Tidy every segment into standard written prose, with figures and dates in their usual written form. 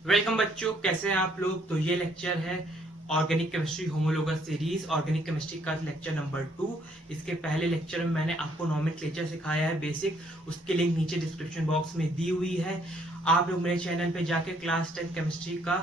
Welcome बच्चों, कैसे हैं आप लोग। तो ये लेक्चर है organic chemistry homologous series, organic chemistry का लेक्चर नंबर 2। इसके पहले लेक्चर में मैंने आपको नॉमेनक्लेचर सिखाया है बेसिक, उसकी लिंक नीचे डिस्क्रिप्शन बॉक्स में दी हुई है। आप लोग मेरे चैनल पे जाके क्लास 10 केमिस्ट्री का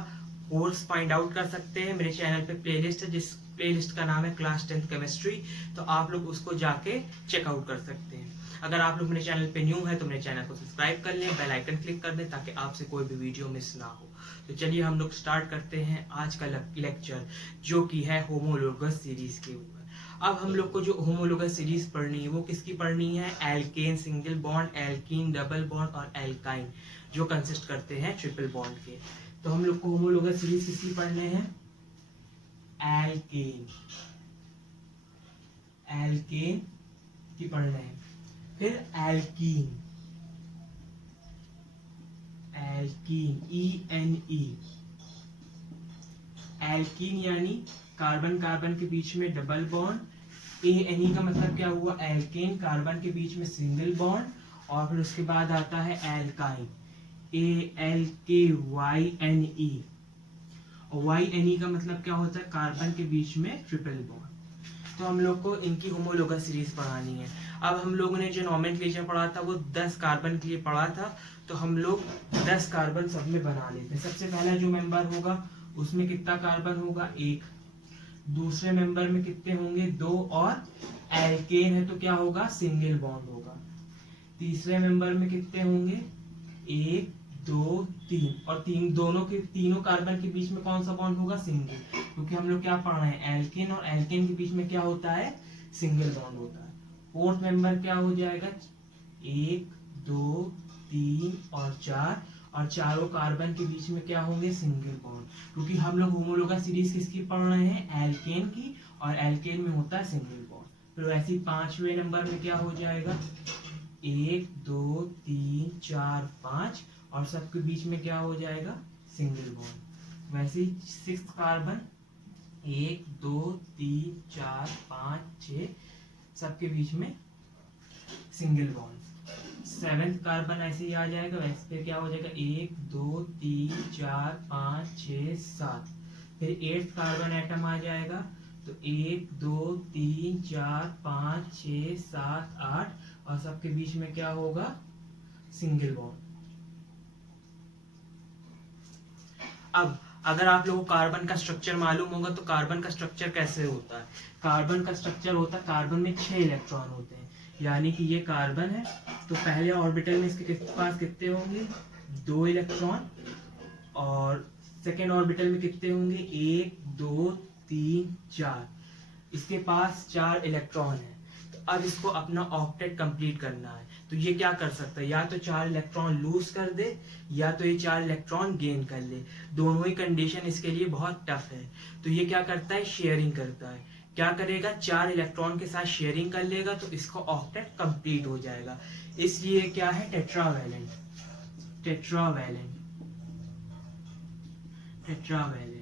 कोर्स फाइंड आउट कर सकते हैं। मेरे चैनल पे प्लेलिस्ट है, जिस प्लेलिस्ट का नाम है क्लास 10 केमिस्ट्री, तो आप लोग उसको जाके चेकआउट कर सकते हैं। अगर आप लोग मेरे चैनल पे न्यू है तो मेरे चैनल को सब्सक्राइब कर लें, बेल आइकन क्लिक कर दें ताकि आपसे कोई भी वीडियो मिस ना हो। तो चलिए हम लोग स्टार्ट करते हैं आज का लेक्चर, जो कि है होमोलोगस सीरीज के ऊपर। अब हम लोग को जो होमोलोगस सीरीज पढ़नी है वो किसकी पढ़नी है? Alkane single bond, alkene double bond और एल्काइन, जो कंसिस्ट करते हैं ट्रिपल बॉन्ड के। तो हम लोग को होमोलोगस सीरीज किसकी पढ़ने हैं? एल्केन, एल्केन की पढ़ने हैं। फिर एल्कीन, एल्कीन E-N-E, एल्कीन यानी कार्बन कार्बन के बीच में डबल बॉन्ड। A-N-E का मतलब क्या हुआ? एल्केन, कार्बन के बीच में सिंगल बॉन्ड। और फिर उसके बाद आता है एल्काइन, A-L-K-Y-N-E, और Y-N-E का मतलब क्या होता है? कार्बन के बीच में ट्रिपल बॉन्ड। तो हम लोग को इनकी होमोलोगस सीरीज पढ़ानी है। अब हम लोगों ने जो नॉमेनक्लेचर पढ़ा था वो 10 कार्बन के लिए पढ़ा था, तो हम लोग 10 कार्बन सब में बना लेते हैं। सबसे पहला जो मेंबर होगा उसमें कितना कार्बन होगा? 1। दूसरे मेंबर में कितने होंगे? 2, और एल्केन है तो क्या होगा? सिंगल बॉन्ड होगा। तीसरे मेंबर में कितने होंगे? 1, 2, 3, और तीनों कार्बन के बीच में कौन सा बॉन्ड होगा? सिंगल, क्योंकि हम लोग क्या पढ़ रहे हैं? एल्केन और एल्केन के बीच में क्या होता है? सिंगल बॉन्ड होता है। फोर्थ मेंबर क्या हो जाएगा? 1, 2, 3 और 4, और चारों कार्बन के बीच में क्या होंगे? सिंगल बॉन्ड, क्योंकि हम लोग होमोलोगस सीरीज किसकी पढ़ रहे हैं? एल्केन की, और एल्केन में होता है सिंगल बॉन्ड। फिर वैसे ही पांचवें नंबर में क्या हो जाएगा? 1, 2, 3, 4, 5, और सबके बीच में क्या हो जाएगा? Single bond. वैसे ही 6 कार्बन, 1, 2, 3, 4, 5, 6, सबके बीच में सिंगल बॉन्ड। 7th कार्बन ऐसे ही आ जाएगा। वैसे पे क्या हो जाएगा? 1, 2, 3, 4, 5, 6, 7। फिर 8th कार्बन एटम आ जाएगा, तो 1, 2, 3, 4, 5, 6, 7, 8, और सबके बीच में क्या होगा? Single bond. अब अगर आप लोगों को कार्बन का स्ट्रक्चर मालूम होगा तो कार्बन का स्ट्रक्चर कैसे होता है? कार्बन का स्ट्रक्चर होता है, कार्बन में 6 इलेक्ट्रॉन होते हैं। यानी कि ये कार्बन है, तो पहले ऑर्बिटल में इसके पास कितने होंगे? 2 इलेक्ट्रॉन। और सेकेंड ऑर्बिटल में कितने होंगे? 1, 2, 3, 4। इसके पास 4 इलेक्ट्रॉन है। तो अब इसको अपना ऑक्टेट कंप्लीट करना है, तो ये क्या कर सकता है? या तो 4 इलेक्ट्रॉन लूज कर दे, या तो ये 4 इलेक्ट्रॉन गेन कर ले। दोनों ही कंडीशन इसके लिए बहुत टफ है। तो ये क्या करता है? शेयरिंग करता है। क्या करेगा? 4 इलेक्ट्रॉन के साथ शेयरिंग कर लेगा, तो इसका ऑक्टेट कंप्लीट हो जाएगा। इसलिए क्या है? Tetravalent, tetravalent, tetravalent.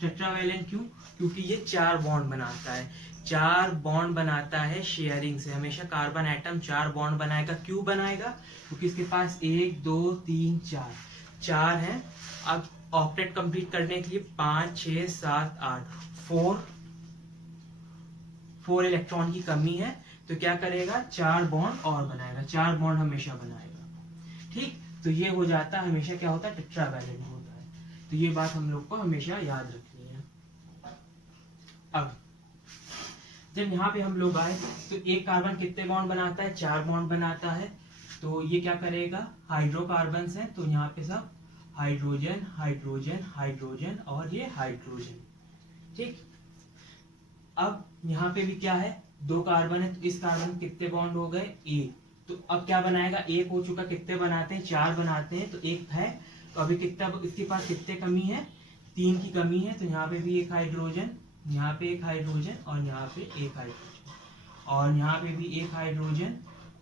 टेट्रावैलेंट क्यों? क्योंकि ये 4 बॉन्ड बनाता है। 4 बॉन्ड बनाता है शेयरिंग से। हमेशा कार्बन एटम 4 बॉन्ड बनाएगा। क्यों बनाएगा? क्योंकि इसके पास 1, 2, 3, 4 है। अब ऑक्टेट कंप्लीट करने के लिए 5, 6, 7, 8, 4 इलेक्ट्रॉन की कमी है, तो क्या करेगा? 4 बॉन्ड और बनाएगा। 4 बॉन्ड हमेशा बनाएगा। ठीक, तो ये हो जाता है हमेशा क्या होता है? टेट्रावैलेंट होता है। तो ये बात हम लोग को हमेशा याद रखनी है। अब जब यहाँ पे हम लोग आए, तो एक कार्बन कितने बॉन्ड बनाता है? 4 बॉन्ड बनाता है। तो ये क्या करेगा? हाइड्रोकार्बन है, तो यहाँ पे सब हाइड्रोजन, हाइड्रोजन, हाइड्रोजन, और ये हाइड्रोजन। ठीक, अब यहाँ पे भी क्या है? 2 कार्बन है, तो इस कार्बन में कितने बॉन्ड हो गए? 1। तो अब क्या बनाएगा? 1 हो चुका, कितने बनाते हैं? 4 बनाते हैं, तो 1 है। तो अभी कितना इसके पास कितने कमी है? 3 की कमी है, तो यहाँ पे भी एक हाइड्रोजन, यहाँ पे एक हाइड्रोजन, और यहाँ पे एक हाइड्रोजन, और यहाँ पे भी एक हाइड्रोजन,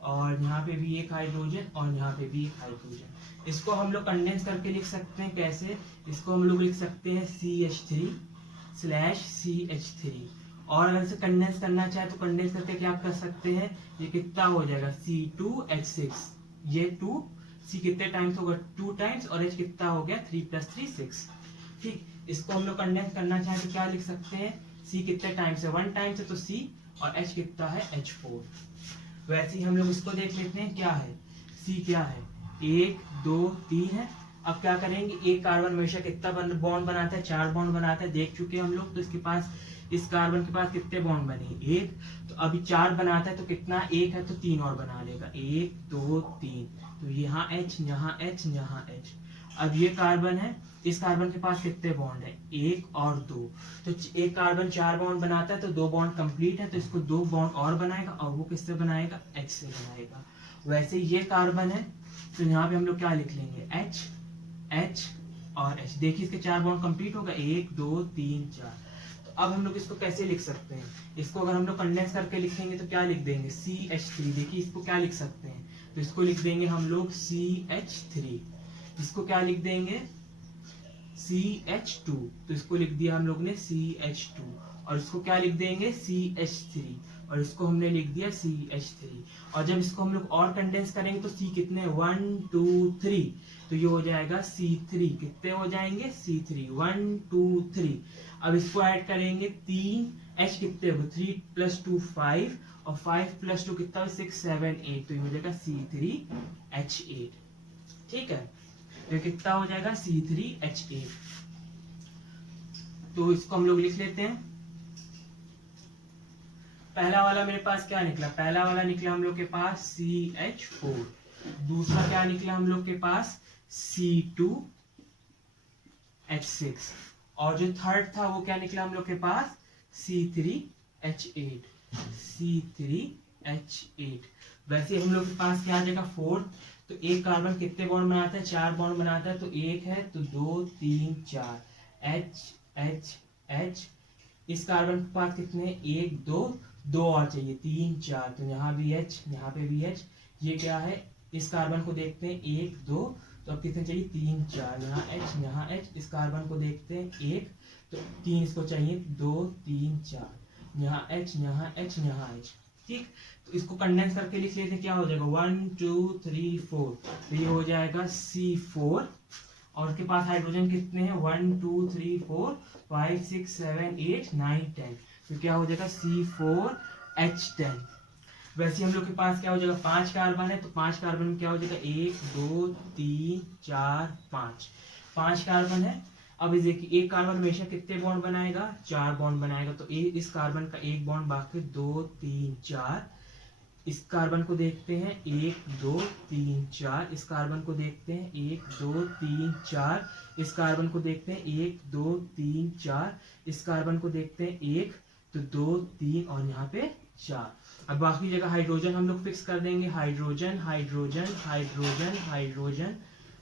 और यहाँ पे भी एक हाइड्रोजन, और यहाँ पे भी एक हाइड्रोजन। इसको हम लोग कंडेंस करके लिख सकते हैं। कैसे? इसको हम लोग लिख सकते हैं CH3/CH3। और अगर इसे कंडेंस करना चाहे तो कंडेंस करके क्या कर सकते हैं? ये कितना हो जाएगा? C2H6, ये 2 C कितने टाइम्स होगा 2 टाइम्स, और H कितना हो गया 3 + 3 6। ठीक, इसको हम लोग कंडेंस करना चाहें तो क्या लिख सकते हैं, C कितने टाइम्स है 1 टाइम्स है तो C, और H कितना है H4। वैसे ही हम लोग इसको देख लेते हैं क्या है, C क्या है 1 2 3 है। अब क्या करेंगे, एक कार्बन हमेशा कितना बॉन्ड बनाता है 4 बॉन्ड बनाता है, देख चुके हैं हम लोग। तो इसके पास, इस कार्बन के पास कितने बॉन्ड बने 1, तो अभी 4 बनाता है तो कितना 1 है तो 3 और बना लेगा 1 2 3, तो यहाँ H यहाँ H यहाँ H। अब ये कार्बन है, इस कार्बन के पास कितने बॉन्ड है 1 और 2, तो एक कार्बन 4 बॉन्ड बनाता है तो 2 बॉन्ड कंप्लीट है, तो इसको 2 बॉन्ड और बनाएगा, और वो किससे बनाएगा H से बनाएगा। वैसे ये कार्बन है तो यहाँ पे हम लोग क्या लिख लेंगे H H और H। देखिए इसके 4 बॉन्ड कंप्लीट होगा 1 2 3 4। तो अब हम लोग इसको कैसे लिख सकते हैं, इसको अगर हम लोग कंडेंस करके लिखेंगे तो क्या लिख देंगे CH3। देखिए इसको क्या लिख सकते हैं, तो इसको लिख देंगे हम लोग CH3। इसको क्या लिख देंगे CH2, तो इसको लिख दिया हम लोग ने CH2, और इसको क्या लिख देंगे CH3, और इसको हमने लिख दिया CH3। और जब इसको हम लोग और कंडेंस करेंगे तो C कितने 1 2 3, तो ये हो जाएगा C3। कितने हो जाएंगे C3 1 2 3। अब इसको ऐड करेंगे 3 H कितने हो 3 + 2 5, और 5 + 2 कितना 6 7 8, तो ये हो जाएगा C3H8। ठीक है, तो कितना हो जाएगा C3H8। तो इसको हम लोग लिख लेते हैं। पहला वाला मेरे पास क्या निकला, पहला वाला निकला हम लोग के पास CH4, दूसरा क्या निकला हम लोग के पास C2H6, और जो थर्ड था वो क्या निकला हम लोग के पास C3H8। C3H8। वैसे हम लोग के पास क्या आ जाएगा 4, तो एक कार्बन कितने बॉन्ड बनाता है 4 बॉन्ड बनाता है, तो एक है तो 2 3 4 H H H। इस कार्बन के पास कितने 1 2 2 और चाहिए 3 4, तो यहाँ भी H यहाँ पे भी H। ये क्या है, इस कार्बन को देखते हैं 1 2, तो अब कितने चाहिए 3 4, यहाँ H यहाँ H। इस कार्बन को देखते हैं 1, तो 3 इसको चाहिए 2 3 4, यहाँ H यहाँ H यहाँ H। ठीक, तो इसको कंडेंस करके लिख लेते हैं, क्या हो जाएगा 1 2 3 4, तो ये हो जाएगा C4। और उसके पास हाइड्रोजन कितने हैं 1 2 3 4 5 6 7 8 9 10, तो क्या हो जाएगा C4H10। वैसे हम लोग के पास क्या हो जाएगा 5 कार्बन है, तो 5 कार्बन में क्या हो जाएगा 1 2 3 4 5, 5 कार्बन है। अब इस देखिए एक कार्बन हमेशा कितने बॉन्ड बनाएगा 4 बॉन्ड बनाएगा, तो इस कार्बन का एक बॉन्ड बाकी 2 3 4। इस कार्बन को देखते हैं 1 2 3 4, इस कार्बन को देखते हैं 1 2 3 4, इस कार्बन को देखते हैं 1 2 3 4, इस कार्बन को देखते हैं 1 तो 2 3 और यहाँ पे 4। अब बाकी जगह हाइड्रोजन हम लोग फिक्स कर देंगे, hydrogen hydrogen hydrogen hydrogen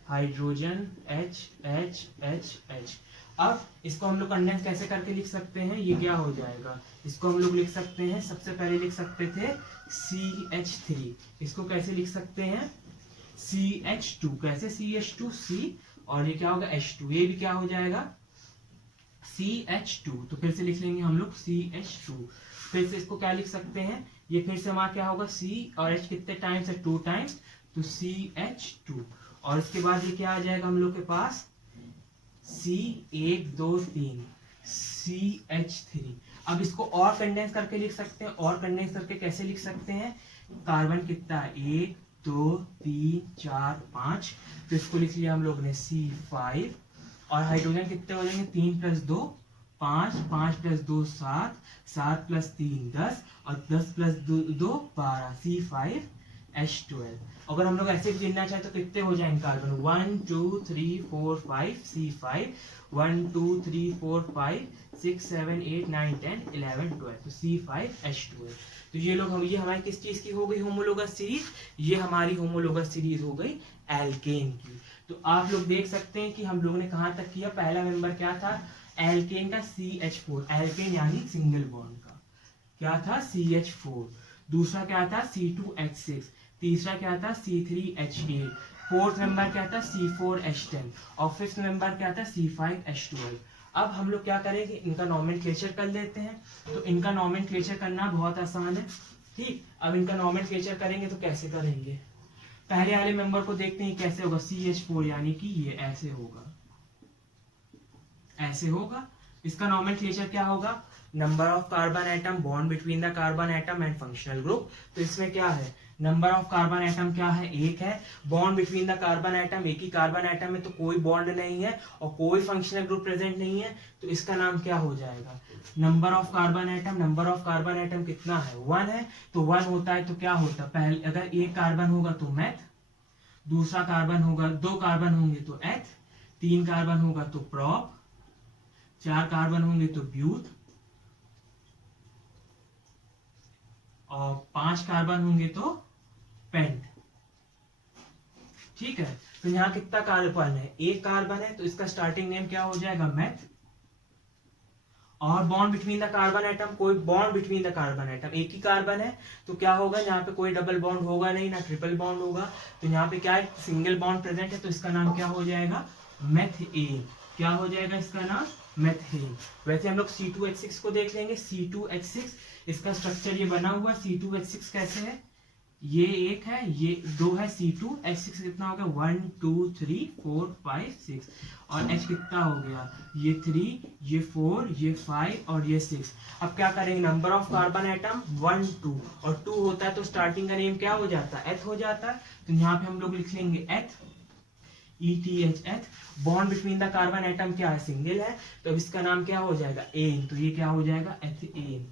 hydrogen H H H H। अब इसको हम लोग कंडेंस कैसे करके लिख सकते हैं, ये क्या हो जाएगा, इसको हम लोग लिख सकते हैं, सबसे पहले लिख सकते थे CH3, इसको कैसे लिख सकते हैं CH2, कैसे CH2 C, और ये क्या होगा H2, ये भी क्या हो जाएगा CH2। तो फिर से लिख लेंगे हम लोग CH2। फिर से इसको क्या लिख सकते हैं, ये फिर से हमारा क्या होगा C और H कितने टाइम्स है 2 टाइम्स, तो CH2। और इसके बाद ये क्या आ जाएगा हम लोग के पास C 1 2 3 CH3। अब इसको और कंडेंस करके लिख सकते हैं, और कंडेंस करके कैसे लिख सकते हैं, कार्बन कितना है 1 2 3 4 5, तो इसको लिख लिया हम लोग ने C5। और हाइड्रोजन कितने हो जाएंगे 3 + 2 5, 5 + 2 7, 7 + 3 10, और 10 + 2 12, C5H12। अगर हम लोग ऐसे भी गिनना चाहे तो कितने हो जाएंगे कार्बन 1 2 3 4 5 C5, 1 2 3 4 5 6 7 8 9 10 11 12, तो C5H12। तो ये लोग ये हमारी किस चीज की हो गई होमोलोगस सीरीज, ये हमारी होमोलोगस सीरीज हो गई एल्केन की। तो आप लोग देख सकते हैं कि हम लोगों ने कहां तक किया, पहला मेंबर क्या था एल्केन का CH4, एल्केन यानी सिंगल बॉन्ड का क्या था CH4, दूसरा क्या था C2H6, तीसरा क्या था C3H8, फोर्थ मेंबर क्या था C4H10, और फिफ्थ मेंबर क्या था C5H12। अब हम लोग क्या करेंगे, इनका नॉमेनक्लेचर कर लेते हैं। तो इनका नॉमेनक्लेचर करना बहुत आसान है। ठीक, अब इनका नॉमेनक्लेचर करेंगे तो कैसे करेंगे, पहले वाले मेंबर को देखते हैं कैसे होगा, CH4 यानी कि ये ऐसे होगा, ऐसे होगा। इसका नोमेनक्लेचर क्या होगा, number of carbon atom, bond between the carbon atom and functional group. तो इसमें क्या है, नंबर ऑफ कार्बन एटम क्या है, एक है। Bond between the carbon atom, एक ही कार्बन एटम में तो कोई बॉन्ड नहीं है और कोई फंक्शनल ग्रुप प्रेजेंट नहीं है, तो इसका नाम क्या हो जाएगा, number of carbon atom. Number of carbon atom कितना है, 1 है। तो 1 होता है तो क्या होता है, पहले अगर एक कार्बन होगा तो मेथ, दूसरा कार्बन होगा, 2 कार्बन होंगे तो एथ, 3 कार्बन होगा तो प्रोप, 4 कार्बन होंगे तो ब्यूट, और 5 कार्बन होंगे तो पेंट। ठीक है, तो यहाँ कितना कार्बन है, एक कार्बन है, तो इसका स्टार्टिंग नेम क्या हो जाएगा, मेथ। और bond between the carbon atom, कोई bond between the carbon atom, एक ही कार्बन है तो क्या होगा, यहाँ पे कोई डबल बॉन्ड होगा नहीं, ना ट्रिपल बॉन्ड होगा, तो यहाँ पे क्या है, सिंगल बॉन्ड प्रेजेंट है, तो इसका नाम क्या हो जाएगा, मेथेन। क्या हो जाएगा इसका नाम, मेथेन। वैसे हम लोग C2H6 को देख लेंगे, C2H6 इसका स्ट्रक्चर ये बना हुआ, C2H6 कैसे है, ये एक है, ये 2 है, C2H6 कितना हो गया, 1 2 3 4 5 6, और H कितना हो गया, ये 3, ये 4, ये 5 और ये 6। अब क्या करेंगे, नंबर ऑफ कार्बन एटम 1 2, और 2 होता है तो स्टार्टिंग का नेम क्या हो जाता है, एथ हो जाता है, तो यहाँ पे हम लोग लिख लेंगे एथ, ETH एथ। Bond between the carbon atom क्या है, सिंगल है, तो इसका नाम क्या हो जाएगा, एन, तो ये क्या हो जाएगा, एथेन।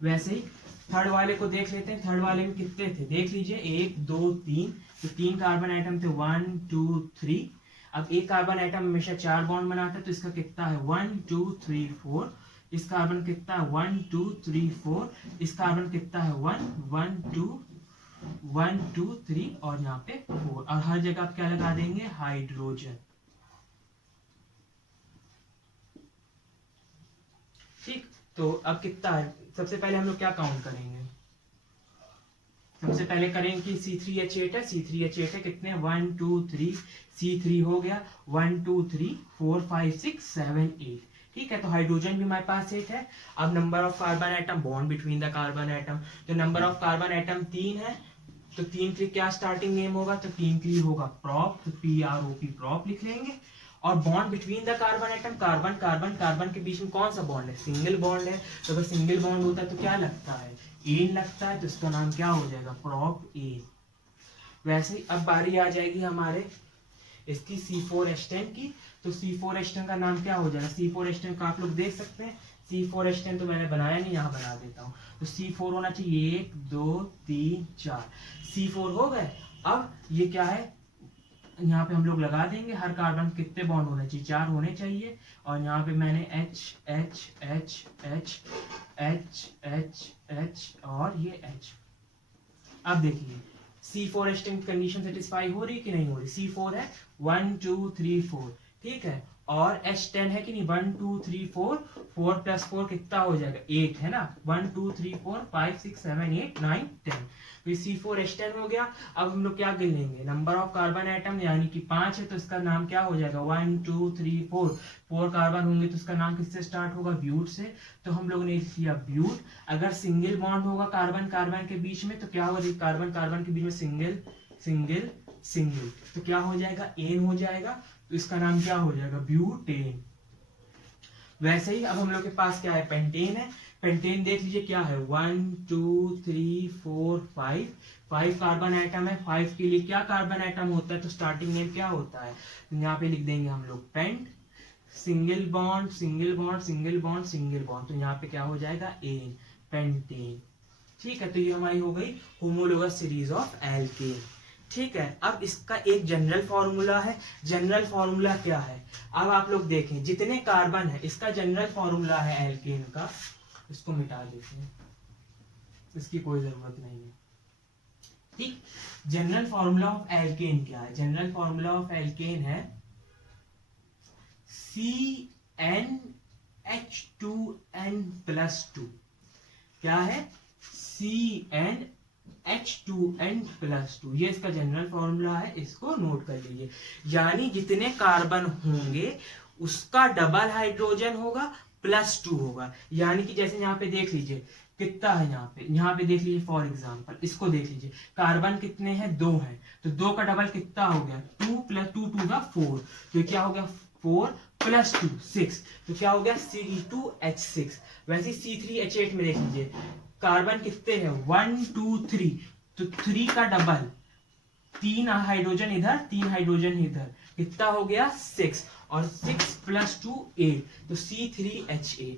वैसे ही थर्ड वाले को देख लेते हैं, थर्ड वाले में कितने थे, देख लीजिए, 1 2 3, तो 3 कार्बन एटम थे, 1 2 3। अब एक कार्बन एटम हमेशा 4 बॉन्ड बनाता है, तो इसका कितना है, 1 2 3 4। इस कार्बन कितना है, 1 2 3 4। इस कार्बन कितना है, 1 1 2 1 2 3, और यहाँ पे 4, और हर जगह आप क्या लगा देंगे, हाइड्रोजन। ठीक, तो अब कितना है, सबसे पहले हम लोग क्या काउंट करेंगे, सबसे पहले करेंगे कि C3H8 है, C3H8 है, कितने, 1 2 3, C3 हो गया, 1 2 3 4 5 6 7 8। ठीक है, तो हाइड्रोजन भी हमारे पास 8 है। अब number of carbon atom, bond between the carbon atom, तो नंबर ऑफ कार्बन एटम 3 है, तो 3 के लिए क्या स्टार्टिंग नेम होगा, तो 3 के लिए होगा प्रोप, तो PROP, प्रोप लिख लेंगे। और bond between the carbon atom, carbon carbon carbon के बीच में कौन सा बॉन्ड है, सिंगल बॉन्ड है, तो अगर सिंगल बॉन्ड होता है तो क्या लगता है, एन लगता है, तो इसका नाम क्या हो जाएगा, प्रोप एन। वैसे ही अब बारी आ जाएगी हमारे इसकी C4H10 की, तो C4H10 का नाम क्या हो जाएगा, C4H10 का आप लोग देख सकते हैं, C4H10 तो मैंने बनाया नहीं, यहाँ बना देता हूँ, तो C4 होना चाहिए, 1 2 3 4, C4 हो गए। अब ये क्या है, यहाँ पे हम लोग लगा देंगे, हर कार्बन कितने बॉन्ड होने चाहिए, 4 होने चाहिए, और यहाँ पे मैंने H H H H H H H और ये H। अब देखिए C4H10 कंडीशन सेटिस्फाई हो रही कि नहीं हो रही, C4 है 1 2 3 4, ठीक है, और H10 है कि नहीं, 1 2 3 4, 4 + 4 कितना हो जाएगा, 8 है ना, 1 2 3 4 5 6 7 8 9 10, तो ये C4H10 हो गया। अब हम लोग क्या गिन लेंगे, नंबर ऑफ कार्बन एटम यानी कि 5 है, तो इसका नाम क्या हो जाएगा, 1 2 3 4, 4 कार्बन होंगे तो इसका नाम किससे स्टार्ट होगा, ब्यूट से, तो हम लोग ने लिया ब्यूट। अगर सिंगल बॉन्ड होगा कार्बन कार्बन के बीच में, तो क्या होगा, कार्बन कार्बन के बीच में सिंगल सिंगल सिंगल, तो क्या हो जाएगा, एन हो जाएगा, तो इसका नाम क्या हो जाएगा, ब्यूटेन। वैसे ही अब हम लोग के पास क्या है, पेंटेन है, पेंटेन देख लीजिए क्या है, 1 2 3 4 5, 5 कार्बन एटम है, 5 के लिए क्या कार्बन एटम होता है, तो स्टार्टिंग नेम क्या होता है, तो यहाँ पे लिख देंगे हम लोग pent, single bond single bond single bond single bond, तो यहाँ पे क्या हो जाएगा, एन, पेंटेन। ठीक है, तो ये हमारी हो गई होमोलोगस सीरीज ऑफ एल्केन। ठीक है, अब इसका एक जनरल फॉर्मूला है, जनरल फॉर्मूला क्या है, अब आप लोग देखें जितने कार्बन है, इसका जनरल फॉर्मूला है एल्केन का, इसको मिटा देते हैं, इसकी कोई जरूरत नहीं है। ठीक, जनरल फॉर्मूला ऑफ एल्केन क्या है, जनरल फॉर्मूला ऑफ एल्केन है CnH2n+2, क्या है, CnH2n+2, ये इसका जनरल फॉर्मूला है, इसको नोट कर लीजिए। यानी जितने कार्बन होंगे उसका डबल हाइड्रोजन होगा +2 होगा, यानी कि जैसे यहाँ पे देख लीजिए कितना है यहाँ पे देख लीजिए फॉर एग्जांपल, इसको देख लीजिए, कार्बन कितने हैं, 2 हैं, तो 2 का डबल कितना हो गया, 2 प्लस 2 2 का 4, तो क्या हो गया 4 प्लस 2 6, तो क्या हो गया C2H6। वैसे C3H8 में देख लीजिए, कार्बन कितने हैं 1 2 3, तो 3 का डबल, 3 हाइड्रोजन इधर 3 हाइड्रोजन इधर, कितना हो गया 6, और 6 प्लस 2 8, तो C3H8।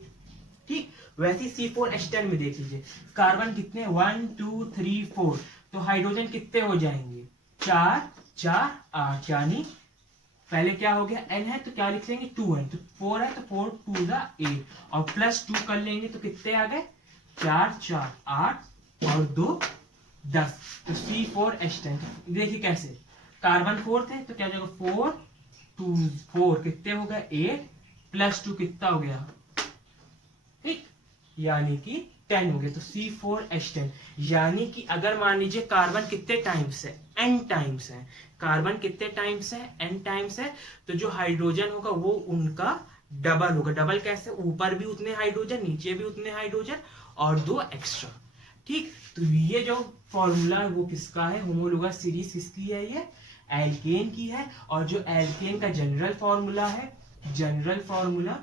ठीक, वैसे C4H10 में देख लीजिए, कार्बन कितने 1 2 3 4, तो हाइड्रोजन कितने हो जाएंगे 4 4 8, यानी पहले क्या हो गया n है तो क्या लिख लेंगे 2n, तो 4 है तो 4 2 का 8, और प्लस 2 कर लेंगे तो कितने आ गए 4 4 8 और 2 10, तो C4H10। देखिए कैसे, कार्बन 4 थे तो क्या जाएगा 4 2 4 कितने हो गए 8, प्लस 2 कितना हो गया, ठीक, यानी कि 10 हो गया, तो C4H10। यानी कि अगर मान लीजिए कार्बन कितने टाइम्स है, n टाइम्स है, कार्बन कितने टाइम्स है, n टाइम्स है, तो जो हाइड्रोजन होगा वो उनका डबल होगा। डबल कैसे, ऊपर भी उतने हाइड्रोजन नीचे भी उतने हाइड्रोजन और 2 एक्स्ट्रा। ठीक, तो ये जो फॉर्मूला है वो किसका है, होमोलोगस सीरीज किसकी है, ये एल्केन की है। और जो एल्केन का जनरल फॉर्मूला है, जनरल फॉर्मूला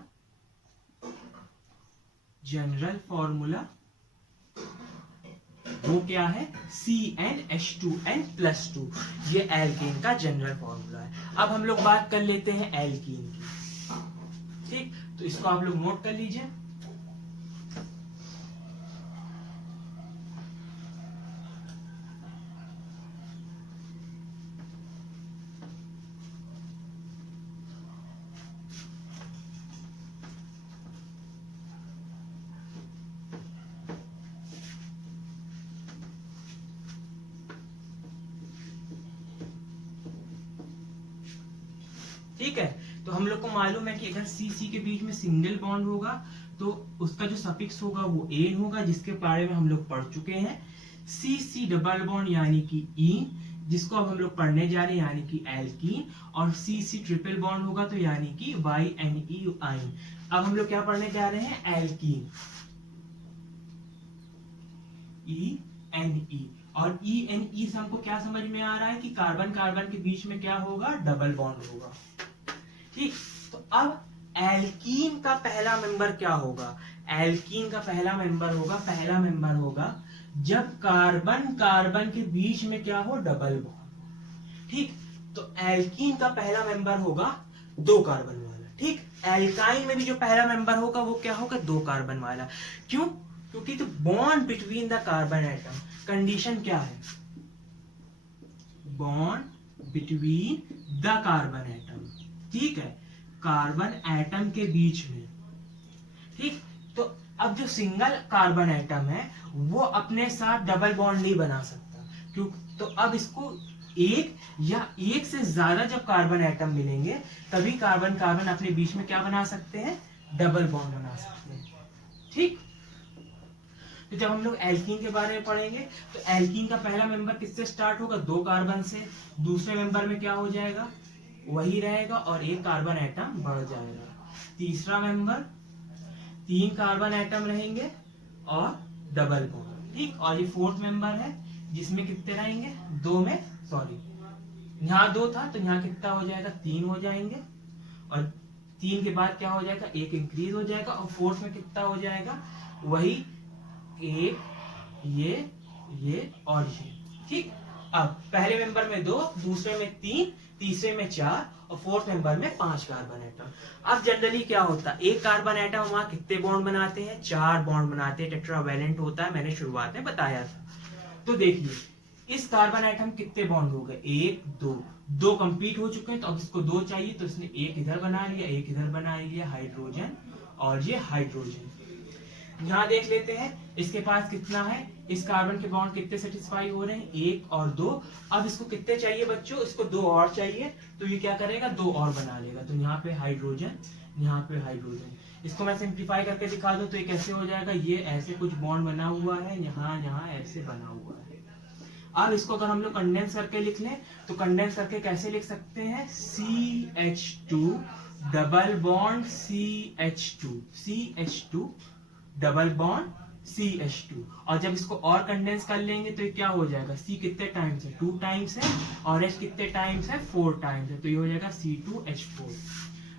वो क्या है CnH2n+2, ये एल्केन का जनरल फॉर्मूला है। अब हम लोग बात कर लेते हैं एल्कीन की। ठीक, तो इसको आप लोग नोट कर लीजिए। ठीक है, तो हम लोग को मालूम है कि अगर सी सी के बीच में सिंगल बॉन्ड होगा तो उसका जो सफिक्स होगा वो एन होगा, जिसके बारे में हम लोग पढ़ चुके हैं। सी सी डबल बॉन्ड यानी कि ईन, जिसको अब हम लोग पढ़ने जा रहे हैं यानी कि एल्कीन। और सी सी ट्रिपल बॉन्ड होगा तो यानी कि वाई एन ई आइन। अब हम लोग क्या पढ़ने जा रहे हैं, एल्कीन, ई एन ई। और ई एन ई से हमको क्या समझ में आ रहा है कि कार्बन कार्बन के बीच में क्या होगा, डबल बॉन्ड होगा। ठीक, तो अब एल्कीन का पहला मेंबर क्या होगा, एल्कीन का पहला मेंबर होगा जब कार्बन कार्बन के बीच में क्या हो, डबल बॉन्ड। ठीक, तो एल्कीन का पहला मेंबर होगा 2 कार्बन वाला। ठीक, एल्काइन में भी जो पहला मेंबर होगा वो क्या होगा, 2 कार्बन वाला। क्यों, क्योंकि तो bond between the carbon atom, condition क्या है, bond between the carbon atom. ठीक है, कार्बन एटम के बीच में। ठीक, तो अब जो सिंगल कार्बन एटम है वो अपने साथ डबल बॉन्ड नहीं बना सकता। क्यों, तो अब इसको एक या एक से ज्यादा जब कार्बन एटम मिलेंगे तभी कार्बन कार्बन अपने बीच में क्या बना सकते हैं, डबल बॉन्ड बना सकते हैं। ठीक, तो जब हम लोग एल्कीन के बारे में पढ़ेंगे तो एल्कीन का पहला मेंबर किससे स्टार्ट होगा, 2 कार्बन से। दूसरे मेंबर में क्या हो जाएगा, वही रहेगा और 1 कार्बन एटम बढ़ जाएगा। तीसरा मेंबर 3 कार्बन एटम रहेंगे और डबल बॉन्ड। ठीक, और ये 4th मेंबर है जिसमें कितने रहेंगे, 2 में, सॉरी यहाँ 2 था तो यहाँ कितना हो जाएगा, 3 हो जाएंगे। और 3 के बाद क्या हो जाएगा, 1 इंक्रीज हो जाएगा। और 4th में कितना हो जाएगा, वही 1, ये और ये। ठीक, अब पहले मेंबर में 2, दूसरे में 3, तीसरे में 4 और 4th मेंबर में 5 कार्बन एटम। अब जनरली क्या होता है, एक कार्बन एटम वहां कितने बॉन्ड बनाते हैं, 4 बॉन्ड बनाते हैं, टेट्रावैलेंट होता है, मैंने शुरुआत में बताया था। तो देखिए इस कार्बन एटम कितने बॉन्ड हो गए, 1 2 कंप्लीट हो चुके हैं। तो अब इसको 2 चाहिए तो इसने एक इधर बना लिया, एक इधर बना लिया, हाइड्रोजन और ये हाइड्रोजन। यहाँ देख लेते हैं इसके पास कितना है, इस कार्बन के बॉन्ड कितने सेटिस्फाई हो रहे हैं, 1 और 2। अब इसको कितने चाहिए बच्चों, इसको 2 और चाहिए, तो ये क्या करेगा, 2 और बना लेगा। तो यहाँ पे हाइड्रोजन, यहाँ पे हाइड्रोजन। इसको मैं सिंप्लीफाई करके दिखा दूं तो ये कैसे हो जाएगा, ये ऐसे कुछ बॉन्ड बना हुआ है, यहाँ यहाँ ऐसे बना हुआ है। अब इसको अगर हम लोग कंडेंस करके लिख लें तो कंडेंस करके कैसे लिख सकते हैं, CH2 double bond CH2 double bond CH2। और जब इसको और कंडेंस कर लेंगे तो ये क्या हो जाएगा, C कितने टाइम्स है, 2 टाइम्स है, और H कितने टाइम्स है, 4 टाइम्स है, तो ये हो जाएगा C2H4।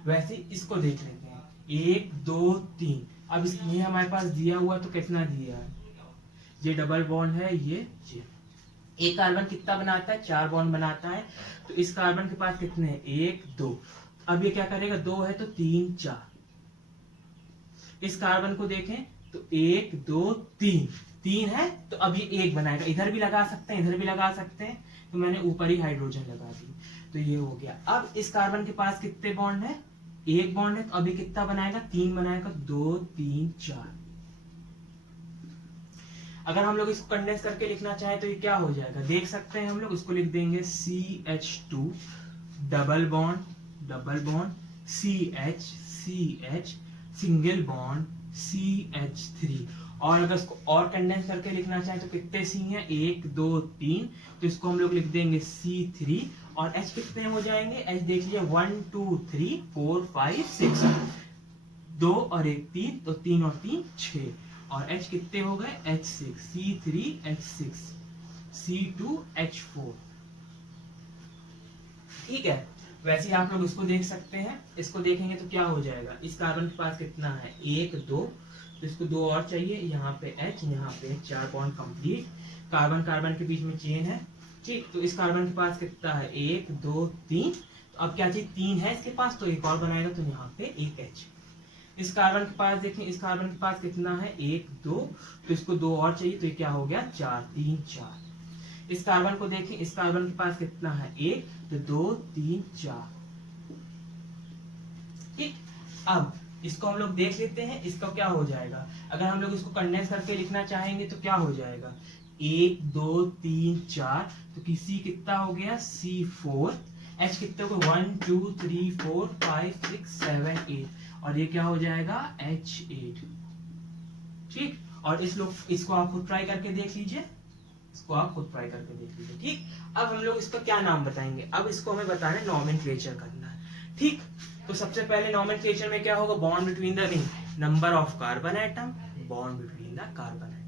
वैसे इसको देख लेते हैं, 1 2 3। अब ये हमारे पास दिया हुआ तो कितना दिया है, ये डबल बॉन्ड है, ये एक कार्बन कितना बनाता है, 4 बॉन्ड बनाता है, तो इस कार्बन के पास कितने हैं, 1 2। अब ये क्या करेगा, 2 है तो 3 4। इस कार्बन को देखें तो 1 2 3, 3 है तो अब ये 1 बनाएगा, इधर भी लगा सकते हैं, इधर भी लगा सकते हैं, तो मैंने ऊपर ही हाइड्रोजन लगा दी, तो ये हो गया। अब इस कार्बन के पास कितने बॉन्ड है, 1 बॉन्ड है, तो अभी कितना बनाएगा, 3 बनाएगा, 2 3 4। अगर हम लोग इसको कंडेंस करके लिखना चाहें तो ये क्या हो जाएगा, देख सकते हैं हम लोग, इसको लिख देंगे CH2 double bond CH CH single bond CH3। और अगर इसको और कंडेंस करके लिखना चाहें तो कितने सी हैं, 1 2 3, तो इसको हम लोग लिख देंगे C3। और H कितने हो जाएंगे, H देख लीजिए 1 2 3 4 5 6, 2 और 1 3, तो 3 और 3 6, और H कितने हो गए, H6, C3H6 C2H4। ठीक है, वैसे ही आप लोग इसको देख सकते हैं, इसको देखेंगे तो क्या हो जाएगा, इस कार्बन के पास कितना है, 1 2, तो इसको 2 और चाहिए, यहाँ पे H, यहाँ पे 4 बॉन्ड कंप्लीट, कार्बन कार्बन के बीच में चेन है, ठीक। तो इस कार्बन के पास कितना है, 1 2 3, तो अब क्या चाहिए, 3 है इसके पास, तो एक और बनाएगा, तो यहाँ पे एक H। इस कार्बन के पास देखें, इस कार्बन के पास कितना है, 1 2, तो इसको 2 और चाहिए, तो ये क्या हो गया, 4 3 4। इस कार्बन को देखें, इस कार्बन के पास कितना है, 1, तो 2 3 4। ठीक, अब इसको हम लोग देख लेते हैं, इसका क्या हो जाएगा, अगर हम लोग इसको कंडेंस करके लिखना चाहेंगे तो क्या हो जाएगा, 1 2 3 4, तो किसी कितना हो गया, C4। H कितने को, 1 2 3 4 5 6 7 8, और ये क्या हो जाएगा, H8। ठीक, और इसको आप खुद ट्राई करके देख लीजिए, इसको आप खुद ट्राई करके देख लीजिए। ठीक, अब हम लोग इसका क्या नाम बताएंगे, अब इसको हमें बताना है, नॉमेनक्लेचर करना है। ठीक, तो सबसे पहले नॉमेनक्लेचर में क्या होगा, bond between the ring, number of carbon atom, bond between the carbon atom,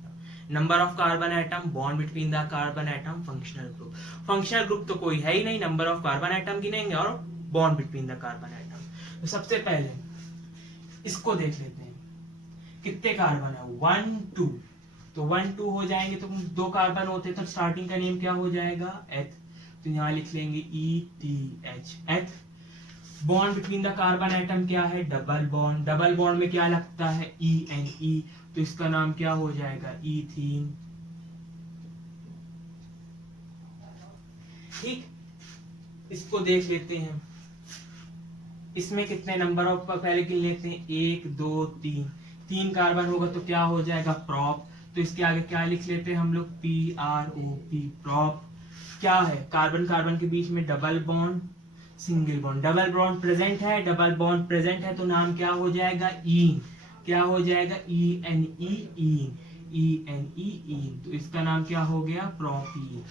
number of carbon atom, bond between the carbon atom, functional group. Functional group तो कोई है ही नहीं, नंबर ऑफ कार्बन एटम गिनेंगे और bond between the carbon atom. तो सबसे पहले इसको देख लेते हैं, कितने कार्बन है, 1 2, तो 1 2 हो जाएंगे, तो 2 कार्बन होते तो स्टार्टिंग का नेम क्या हो जाएगा, एथ, तो यहाँ लिख लेंगे ETH, एथ। Bond between the carbon atom क्या है, डबल बॉन्ड, डबल बॉन्ड में क्या लगता है, ENE, तो इसका नाम क्या हो जाएगा, ईथीन। ठीक, इसको देख लेते हैं, इसमें कितने नंबर ऑफ पहले गिन लेते हैं, 1 2 3, 3 कार्बन होगा तो क्या हो जाएगा, प्रॉप, तो इसके आगे क्या लिख लेते हैं हम लोग, PROP, प्रॉप। क्या है, कार्बन कार्बन के बीच में double bond single bond, double bond present है, डबल बॉन्ड प्रेजेंट है, तो नाम क्या हो जाएगा, ईन, क्या हो जाएगा, ENE, ईन, ENE, ईन, तो इसका नाम क्या हो गया, प्रोपीन।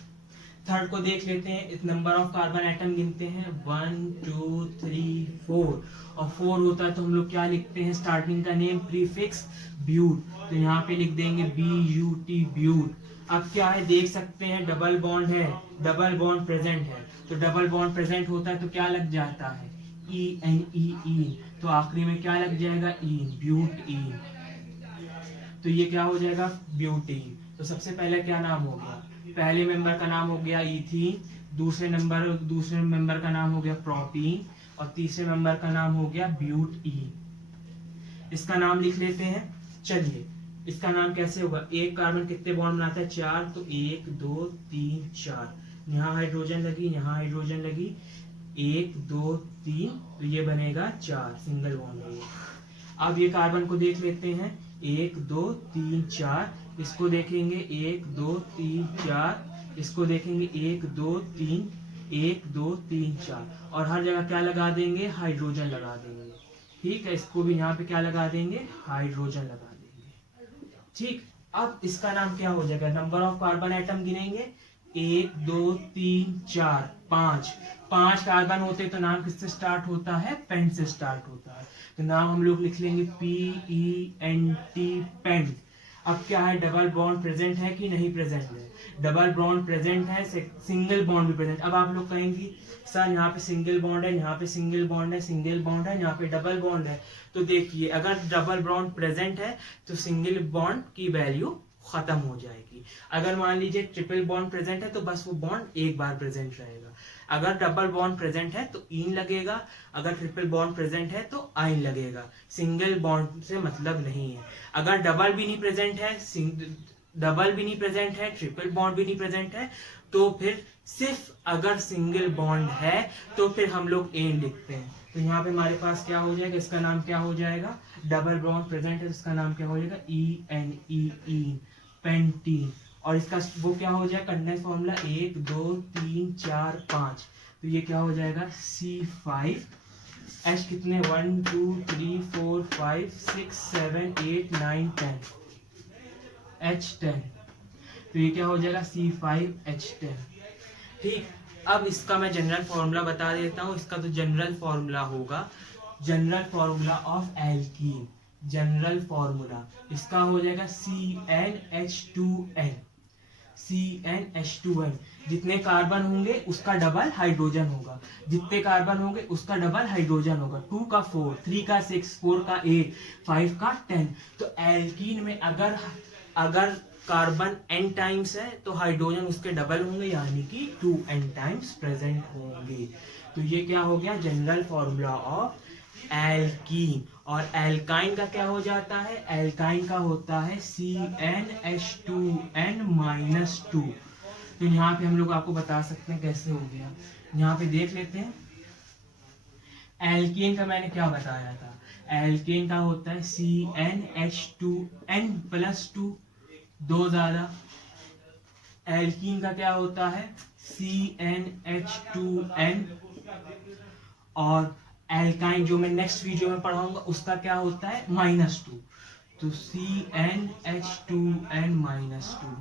थर्ड को देख लेते हैं, इस नंबर ऑफ कार्बन एटम गिनते हैं, 1 2 3 4, और 4 होता है तो हम लोग क्या लिखते हैं, स्टार्टिंग का नेम प्रीफिक्स ब्यूट, तो यहाँ पे लिख देंगे BUT, ब्यूट। अब क्या है, देख सकते हैं डबल बॉन्ड है, डबल बॉन्ड प्रेजेंट है, तो डबल बॉन्ड प्रेजेंट होता है तो क्या लग जाता है, ENE, ईन, तो आखिरी में क्या लग जाएगा, ईन, ब्यूटीन, तो ये क्या हो जाएगा, ब्यूटीन। तो सबसे पहले क्या नाम हो गया, पहले मेंबर का नाम हो गया ईथीन, दूसरे मेंबर का नाम हो गया प्रोपीन, और तीसरे मेंबर का नाम हो गया ब्यूटीन। इसका नाम लिख लेते हैं, चलिए इसका नाम कैसे होगा, एक कार्बन कितने बॉन्ड बनाता है, 4, तो 1 2 3 4, यहाँ हाइड्रोजन लगी, यहाँ हाइड्रोजन लगी, 1 2 3, तो ये बनेगा 4, सिंगल बॉन्ड है ये। अब ये कार्बन को देख लेते हैं, 1 2 3 4, इसको देखेंगे 1 2 3 4, इसको देखेंगे 1 2 3, 1 2 3 4, और हर जगह क्या लगा देंगे, हाइड्रोजन लगा देंगे। ठीक है, इसको भी यहाँ पे क्या लगा देंगे, हाइड्रोजन लगा देंगे। ठीक, अब इसका नाम क्या हो जाएगा, नंबर ऑफ कार्बन एटम गिनेंगे, 1 2 3 4 5, 5 कार्बन होते तो नाम किससे स्टार्ट होता है, पेंट से स्टार्ट होता है, तो नाम हम लोग लिख लेंगे PENT, पेंट। अब क्या है, डबल बॉन्ड प्रेजेंट है कि नहीं प्रेजेंट है, डबल बॉन्ड प्रेजेंट है, सिंगल बॉन्ड भी प्रेजेंट। अब आप लोग कहेंगे सर यहाँ पे सिंगल बॉन्ड है, यहाँ पे सिंगल बॉन्ड है, सिंगल बॉन्ड है, यहाँ पे डबल बॉन्ड है। तो देखिए अगर डबल बॉन्ड प्रेजेंट है तो सिंगल बॉन्ड की वैल्यू खत्म हो जाएगी। अगर मान लीजिए ट्रिपल बॉन्ड प्रेजेंट है तो बस वो बॉन्ड एक बार प्रेजेंट रहेगा। अगर डबल बॉन्ड प्रेजेंट है तो इन लगेगा, अगर ट्रिपल बॉन्ड प्रेजेंट है तो आइन लगेगा। सिंगल बॉन्ड से मतलब नहीं है। अगर डबल भी नहीं प्रेजेंट है, डबल भी नहीं प्रेजेंट है, ट्रिपल बॉन्ड भी नहीं प्रेजेंट है, तो फिर सिर्फ अगर सिंगल बॉन्ड है तो फिर हम लोग एन लिखते हैं। तो यहाँ पे हमारे पास क्या हो जाएगा, इसका नाम क्या हो जाएगा, डबल बॉन्ड प्रेजेंट है, इसका नाम क्या हो जाएगा, ई एन ई, पेंटीन। और इसका वो क्या हो जाएगा, कंडेंस फॉर्मूला 1 2 3 4 5, तो ये क्या हो जाएगा C5 H कितने 1 2 3 4 5 6 7 8 9 10 H10, तो ये क्या हो जाएगा C5H10। ठीक, अब इसका मैं जनरल फॉर्मूला बता देता हूँ। इसका तो जनरल फॉर्मूला होगा, general formula of alkene, general formula इसका हो जाएगा CnH2n, CnH2n। जितने कार्बन होंगे उसका डबल हाइड्रोजन होगा, जितने कार्बन होंगे उसका डबल हाइड्रोजन होगा। 2 का 4, 3 का 6, 4 का 8, 5 का 10। तो एल्कीन में अगर कार्बन n टाइम्स है तो हाइड्रोजन उसके डबल होंगे, यानी कि 2n टाइम्स प्रेजेंट होंगे। तो ये क्या हो गया, जनरल फॉर्मूला ऑफ एल्कीन। और एल्काइन का क्या हो जाता है, एल्काइन का होता है CnH2n-2। तो यहाँ पे हम लोग आपको बता सकते हैं कैसे हो गया, यहाँ पे देख लेते हैं। एल्कीन का मैंने क्या बताया था, एल्कीन का होता है CnH2n+2, 2 ज्यादा। एल्कीन का क्या होता है CnH2n, और एल्काइन जो मैं नेक्स्ट वीडियो में पढ़ाऊंगा उसका क्या होता है -2, तो CnH2n-2।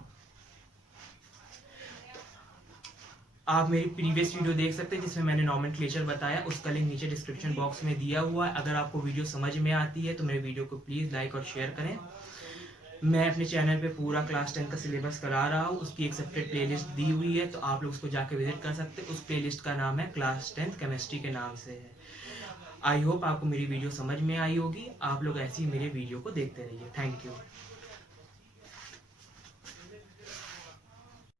आप मेरी प्रीवियस वीडियो देख सकते हैं जिसमें मैंने नॉमेनक्लेचर बताया, उसका लिंक नीचे डिस्क्रिप्शन बॉक्स में दिया हुआ है। अगर आपको वीडियो समझ में आती है तो मेरे वीडियो को प्लीज़ लाइक और शेयर करें। मैं अपने चैनल पे पूरा क्लास 10 का सिलेबस करा रहा हूँ, उसकी एक सेपरेट प्लेलिस्ट दी हुई है, तो आप लोग उसको जाके विजिट कर सकते हैं। उस प्लेलिस्ट का नाम है क्लास 10 केमिस्ट्री के नाम से है। आई होप आपको मेरी वीडियो समझ में आई होगी। आप लोग ऐसी मेरे वीडियो को देखते रहिए। Thank you.